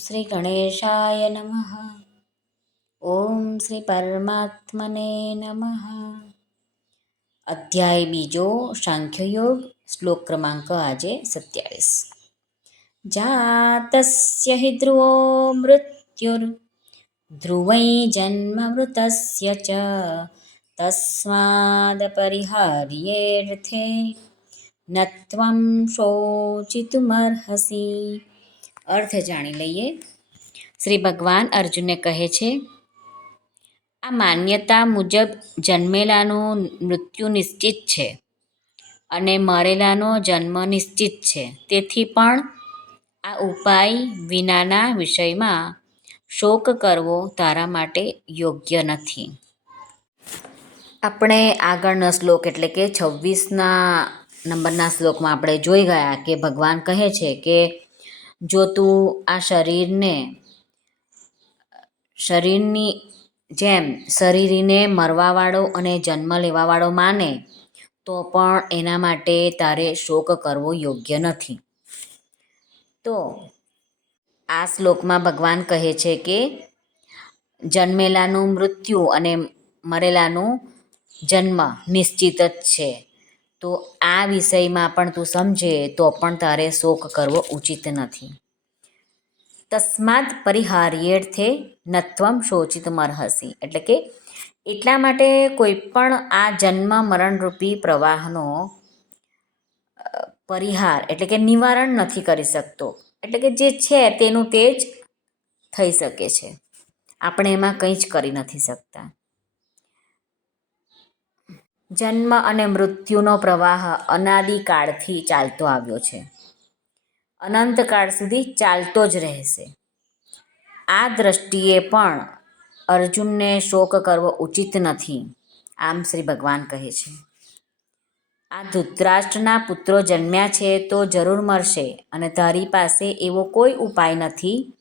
શ્રી ગણેશાય નમઃ ઓમ શ્રી પરમાત્મને નમઃ અધ્યાય બીજો સાંખ્યયોગ શ્લોક ક્રમાંક આજે સત્યાવીસ જાતસ્ય હિ ધ્રુવો મૃત્યુર ધ્રુવૈ જન્મમૃતસ્ય ચ તસ્માદ પરિહાર્યેર્થે ન ત્વં શોચિતુમર્હસી અર્થ જાણી લઈએ. શ્રી ભગવાન અર્જુનને કહે છે, આ માન્યતા મુજબ જન્મેલાનું મૃત્યુ નિશ્ચિત છે અને મરેલાનો જન્મ નિશ્ચિત છે. તેથી પણ આ ઉપાય વિનાના વિષયમાં શોક કરવો તારા માટે યોગ્ય નથી. આપણે આગળનો શ્લોક એટલે કે છવ્વીસના નંબરના શ્લોકમાં આપણે જોઈ ગયા કે ભગવાન કહે છે કે જો તું આ શરીરને, શરીરની જેમ શરીરને મરવાવાળો અને જન્મ લેવાવાળો માને, તો પણ એના માટે તારે શોક કરવો યોગ્ય નથી. તો આ શ્લોકમાં ભગવાન કહે છે કે, જન્મેલાનું મૃત્યુ અને મરેલાનું જન્મ નિશ્ચિત જ છે. તો આ વિષયમાં પણ તું સમજે તો પણ તારે શોક કરવો ઉચિત નથી. તસ્માદ પરિહાર્યેર્થે નત્વમ શોચિત મરહસી. એટલે કે એટલા માટે કોઈ પણ આ જન્મ મરણરૂપી પ્રવાહનો પરિહાર એટલે કે નિવારણ નથી કરી શકતો. એટલે કે જે છે તેનું તે જ થઈ શકે છે. આપણે એમાં કંઈ જ કરી નથી શકતા. જન્મ અને મૃત્યુનો પ્રવાહ અનાદિકાળથી ચાલતો આવ્યો છે. અનંતકાળ સુધી ચાલતો જ રહેશે. આ દ્રષ્ટિએ પણ અર્જુનને શોક કરવો ઉચિત નથી, આમ શ્રી ભગવાન કહે છે. આ ધૃતરાષ્ટ્રના પુત્રો જન્મ્યા છે તો જરૂર મરશે અને તારી પાસે એવો કોઈ ઉપાય નથી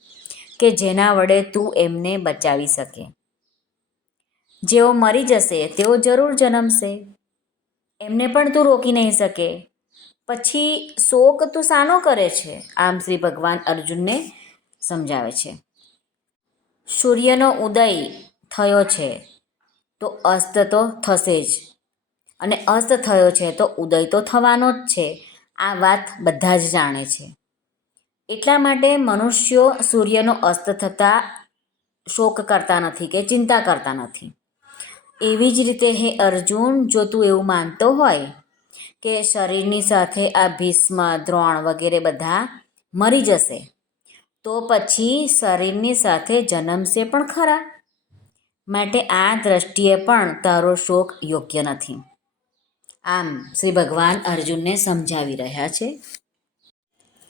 કે જેના વડે તું એમને બચાવી શકે. જેઓ મરી જશે, તેઓ જરૂર જન્મશે. એમને પણ તું રોકી નહીં શકે. પછી શોક તું શાનો કરે છે? આમ શ્રી ભગવાન અર્જુનને સમજાવે છે. સૂર્યનો ઉદય થયો છે, તો અસ્ત તો થશે જ. અને અસ્ત થયો છે, તો ઉદય તો થવાનો જ છે. આ વાત બધા જ જાણે છે. એટલા માટે મનુષ્યો સૂર્યનો અસ્ત થતાં શોક કરતા નથી કે ચિંતા કરતા નથી. એવી જ રીતે હે અર્જુન, જો તું એવું માનતો હોય કે શરીરની સાથે આ ભીષ્મ, દ્રોણ વગેરે બધા મરી જશે, તો પછી શરીરની સાથે જન્મશે પણ ખરા. માટે આ દ્રષ્ટિએ પણ તારો શોક યોગ્ય નથી. આમ શ્રી ભગવાન અર્જુનને સમજાવી રહ્યા છે.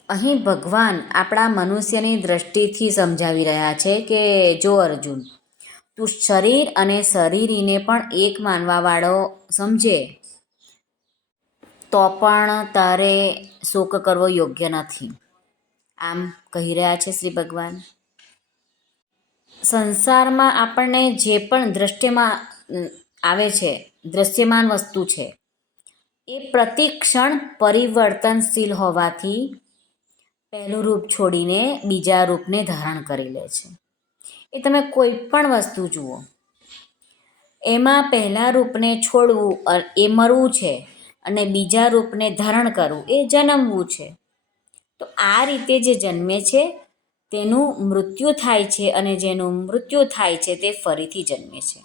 અહીં ભગવાન આપણા મનુષ્યની દ્રષ્ટિથી સમજાવી રહ્યા છે કે જો અર્જુન તું શરીર અને શરીરીને પણ એક માનવાવાળો સમજે, તો પણ તારે શોક કરવો યોગ્ય નથી. આમ કહી રહ્યા છે શ્રી ભગવાન. સંસારમાં આપણને જે પણ દ્રશ્યમાં આવે છે, દ્રશ્યમાન વસ્તુ છે, એ પ્રતિક્ષણ પરિવર્તનશીલ હોવાથી પહેલું રૂપ છોડીને બીજા રૂપને ધારણ કરી લે છે. એ તમે કોઈ પણ વસ્તુ જુઓ. એમાં પહેલાં રૂપને છોડવું એ મરવું છે અને બીજા રૂપને ધારણ કરવું એ જન્મવું છે. તો આ રીતે જે જન્મે છે, તેનું મૃત્યુ થાય છે અને જેનું મૃત્યુ થાય છે તે ફરીથી જન્મે છે.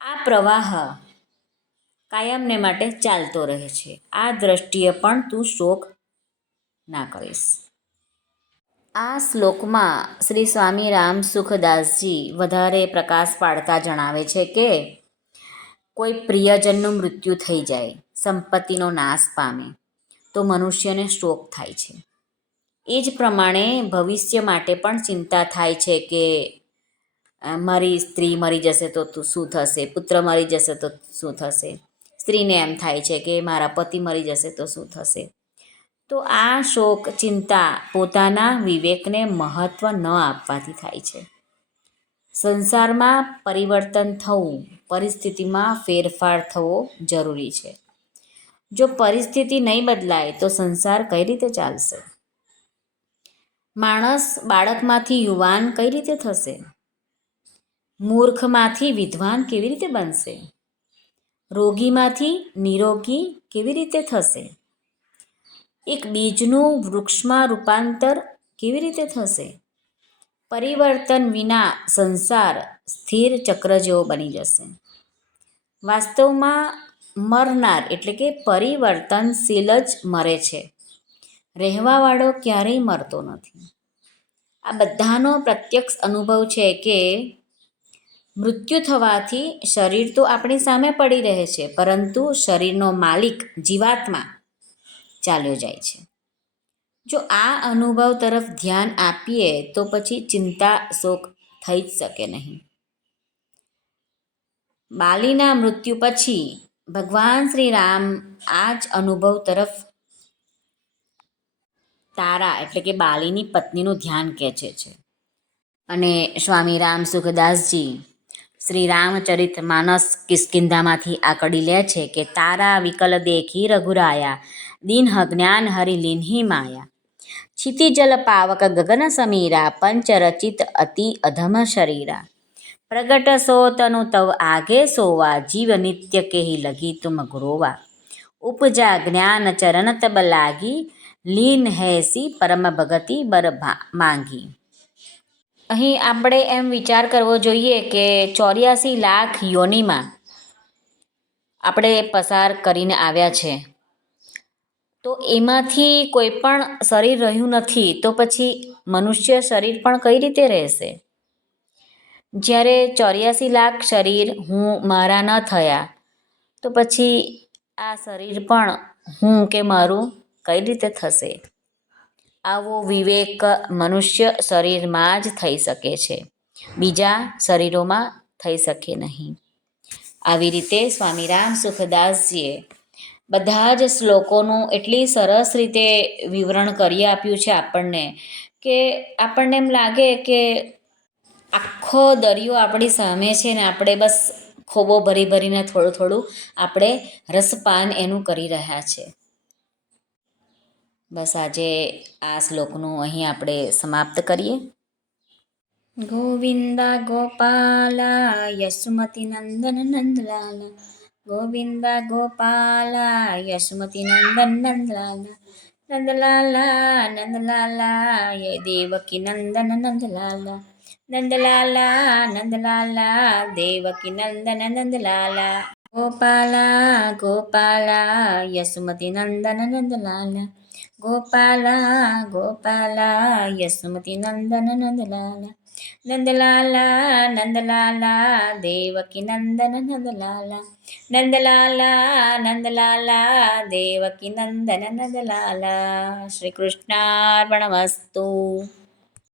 આ પ્રવાહ કાયમને માટે ચાલતો રહે છે. આ દ્રષ્ટિએ પણ તું શોક ના કરીશ. આ શ્લોકમાં શ્રી સ્વામી રામ સુખદાસજી વધારે પ્રકાશ પાડતા જણાવે છે કે, કોઈ પ્રિયજનનું મૃત્યુ થઈ જાય, સંપત્તિનો નાશ પામે, તો મનુષ્યને શોક થાય છે. એ જ પ્રમાણે ભવિષ્ય માટે પણ ચિંતા થાય છે કે મારી સ્ત્રી મરી જશે તો શું થશે, પુત્ર મરી જશે તો શું થશે? સ્ત્રીને એમ થાય છે કે, મારા પતિ મરી જશે તો શું થશે? તો આ શોક, ચિંતા પોતાના વિવેકને મહત્ત્વ ન આપવાથી થાય છે. સંસારમાં પરિવર્તન થવું, પરિસ્થિતિમાં ફેરફાર થવો જરૂરી છે. જો પરિસ્થિતિ નહીં બદલાય, તો સંસાર કઈ રીતે ચાલશે? માણસ બાળકમાંથી યુવાન કઈ રીતે થશે? મૂર્ખમાંથી વિદ્વાન કેવી રીતે બનશે? રોગીમાંથી નિરોગી કેવી રીતે થશે? એક બીજનું વૃક્ષમાં રૂપાંતર કેવી રીતે થશે? પરિવર્તન વિના સંસાર સ્થિર ચક્ર જેવો બની જશે. વાસ્તવમાં મરનાર એટલે કે પરિવર્તનશીલ જ મરે છે. રહેવાવાળો ક્યારેય મરતો નથી. આ બધાનો પ્રત્યક્ષ અનુભવ છે કે મૃત્યુ થવાથી શરીર તો આપણી સામે પડી રહે છે, પરંતુ શરીરનો માલિક જીવાત્મા ચાલ્યો જાય છે. જો આ અનુભવ તરફ ધ્યાન આપીએ તો પછી ચિંતા, શોક થઈ જ શકે નહીં. બાલીના મૃત્યુ પછી ભગવાન શ્રી રામ આ જ અનુભવ તરફ તારા, એટલે કે બાલીની પત્નીનું ધ્યાન ખેંચે છે. અને સ્વામી રામ સુખદાસજી શ્રી રામચરિત માનસ કિસ્કિંધામાંથી આકડી લે છે કે તારા વિકલ દેખી રઘુરાયા, દિન જ્ઞાન હરિલીન હિ માયા. છિતિજલ પાવક ગગન સમીરા પંચરચિત અતિ અધમ શરીરા. પ્રગટ સોતનુ તવ આગે સોવા, જીવ નિત્ય કેહી લગી તુમ ગ્રોવા. ઉપજા જ્ઞાન ચરણ તબ લાગી, લીન હૈસી પરમ ભગતી બર માંગી. અહીં આપણે એમ વિચાર કરવો જોઈએ કે ચોર્યાસી લાખ યોનિમાં આપણે પસાર કરીને આવ્યા છે. તો એમાંથી કોઈ પણ શરીર રહ્યું નથી, તો પછી મનુષ્ય શરીર પણ કઈ રીતે રહેશે? જ્યારે ચોર્યાસી લાખ શરીર હું મારા ન થયા, તો પછી આ શરીર પણ હું કે મારું કઈ રીતે થશે? આવો વિવેક મનુષ્ય શરીરમાં જ થઈ શકે છે. બીજા શરીરોમાં થઈ શકે નહીં. આવી રીતે સ્વામી રામ સુખદાસજીએ બધા જ શ્લોકોનું એટલી સરસ રીતે વિવરણ કરી આપ્યું છે આપણને કે આપણને એમ લાગે કે આખો દરિયો આપણી સામે છે ને આપણે બસ ખોબો ભરી ભરીને થોડું થોડું આપણે રસપાન એનું કરી રહ્યા છે. બસ આજે આ શ્લોકનું અહીં આપણે સમાપ્ત કરીએ. ગોવિંદ ગોપાલા યશુમતી નંદન નંદલાલ. ગોવિંદ ગોપાલા યશુમતી નંદન નંદલાલ. નંદલાલા નંદલાલા ય દેવકી નંદન નંદલાલા. નંદલાલા નંદલાલા, દેવકી નંદન નંદલાલા. ગોપાલા ગોપાલા યશુમતી નંદન નંદલાલા. ગોપાલા ગોપાલા યશુમતી નંદન નંદલાલા નંદલાલા નંદલાલા દેવકી નંદન નંદલાલા નંદલાલા નંદલાલા દેવકી નંદન નંદલાલા શ્રી કૃષ્ણાર્પણમસ્તુ